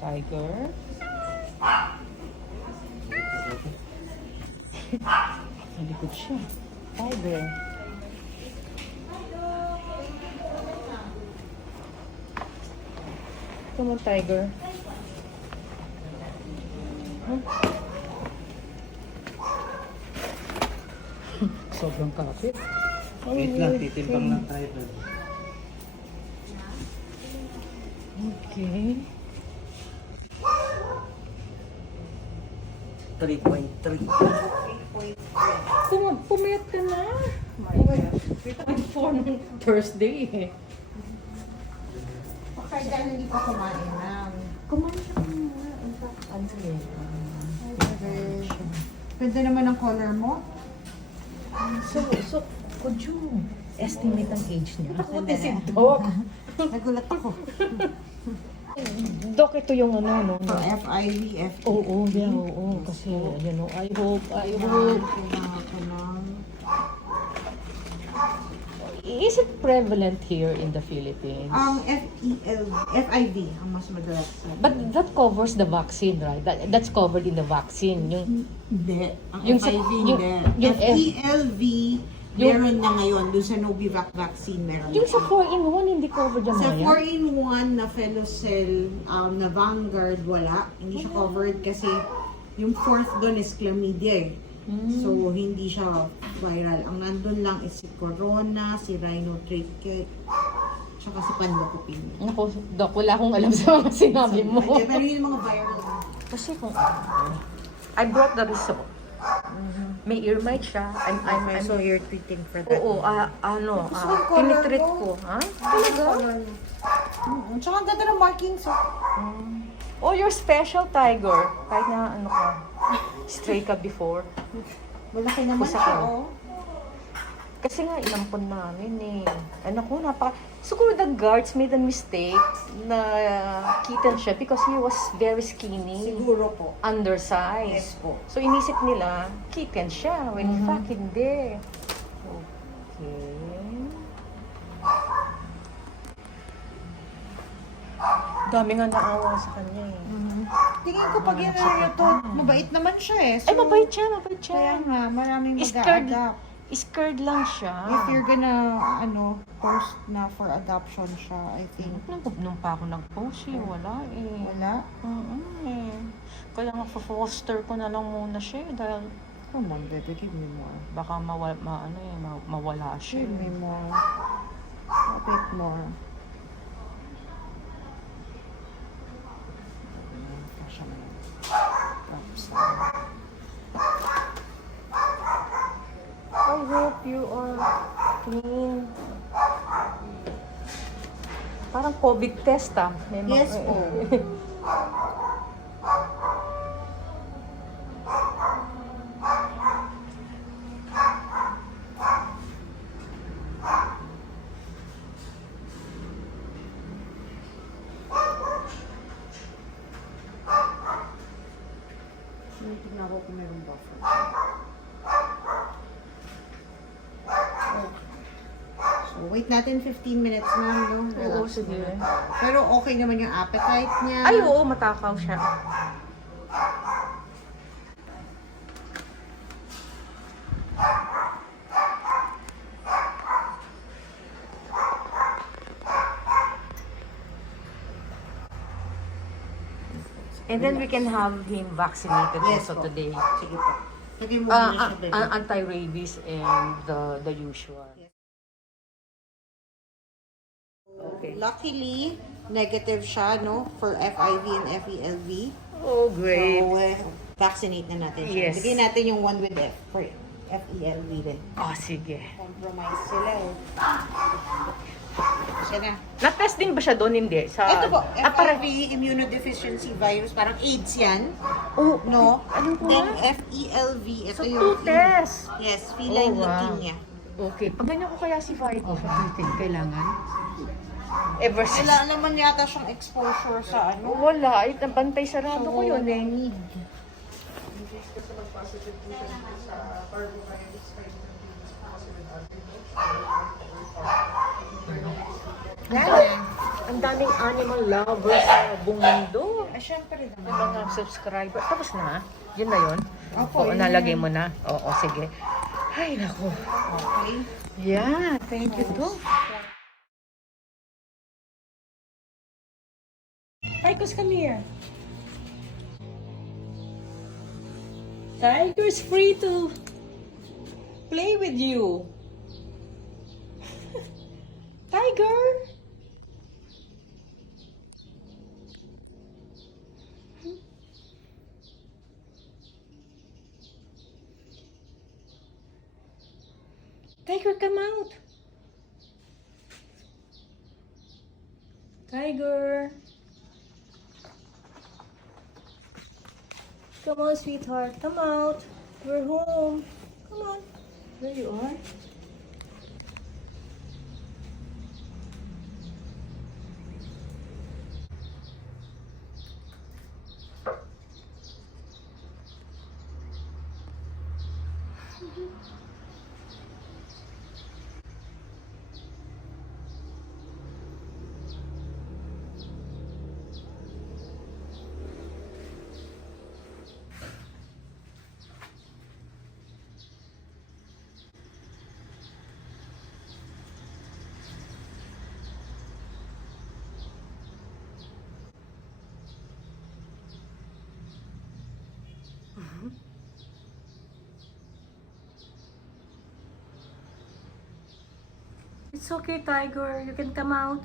Tiger. Nalikod siya. Tiger. Come on, Tiger. Huh? Sobrang kapit. Wait lang, titimpang lang tayo doon. Okay. 3.3. Pumayat ka na. My God. 3.4 nung Thursday eh. Okay, dahil hindi pa kumain na. Kumain siya muna. Ano yun? Pwede naman ang color mo. So, could you estimate ang age niya? Puti si Sandali. Doc. Nagulat ako. Doc, ito yung ano, no? So, FIV, FTP. Oo, yeah, oo. Kasi, you know, I hope. Kailangan ko ng... Is it prevalent here in the Philippines? Ang FIV, ang mas madalas. But that covers the vaccine, right? That's covered in the vaccine. Yung, Hindi. Ang Yung sa- FIV, yung- hindi. yung FELV, yung- meron na ngayon. Doon sa Novivac vaccine, meron yung na. sa 4-in-1, hindi covered yung Sa mga yan? 4-in-1 na Felocel, na Vanguard, wala. Hindi siya covered kasi yung fourth doon is chlamydia eh. So, hindi siya viral. Ang nandun lang is si Corona, si Rhinotrachea, tsaka si Panlocopin. Naku, Doc, wala akong alam sa mga sinabi mo. Pero yung mga viral. Kasi kung... I brought the result. May ear mite siya. I'm So, you're treating for that. Oo, ano, Gusto ko yung color tinitreat ko. ko. Ha? Talaga? Tsaka ang ganda ng markings. Oh, you're special, Tiger. Kahit na, ano ka, stray ka before. Malaki naman Kusa siya, ka. oh. Kasi nga, inampon namin eh. Ano ko, siguro the guards made a mistake na kitten siya because he was very skinny, Siguro po. undersized. Yes po. So, inisip nila, kitten siya. When in fact, hindi. Okay. Dami nga naawa sa kanya eh. Tingin ko pag yun ito, mabait naman siya eh. So, Ay, mabait siya, mabait siya. Kaya nga, maraming Scared, mag-a-adapt. scared lang siya. If you're gonna, post na for adoption siya, I think. Nung pa ako nag-post eh, wala eh. Wala. Eh. Kaya nga, foster ko na lang muna siya eh, dahil Come on, baby, give me more. baka mawala siya. Give me more. A bit more. Kasha mo yan. Oops. I hope you are clean. Parang COVID test ah. May mga- Yes po. Tingnan ko kung mayroong buffer. So, wait natin 15 minutes na, no? Oo, Relax sige. muna. Pero okay naman yung appetite niya. Ay, oo, matakaw siya. And then we can have him vaccinated Yes also po. today. Sige po. Lagyan mo muna siya, baby. Anti-rabies and the usual. Okay. Luckily, negative siya, no? For FIV and FELV. Oh, So, vaccinate na natin siya. Yes. Bigyan natin yung one with F for FELV din. Oh, sige. Compromise sila, eh. Siya na. Na-test din ba siya doon? Hindi. Sa, Ito po, para, FIV, immunodeficiency virus, parang AIDS yan. oh, No? Alam ko Then nga. FELV, ito So, yung... two tests. Yes, feline Oh, wow. leukemia. Okay. Pag ganyan ko kaya si Vigo, kailangan? Ever since. Wala naman yata siyang exposure sa ano. Wala. Ay, bantay sarado ko yun eh. need. Ang daming animal lovers sa buong mundo. syempre Yung naman. mga subscriber. Tapos na? Yun na yun? Opo, Oo, yun nalagay na. mo na? Oo, sige. Ay, naku. Okay. Yeah, thank you too. Tigers, come here. Tiger's free to play with you. Tiger! Tiger, come out. Tiger. Come on, sweetheart. Come out. We're home. Come on. There you are. It's okay, Tiger. You can come out.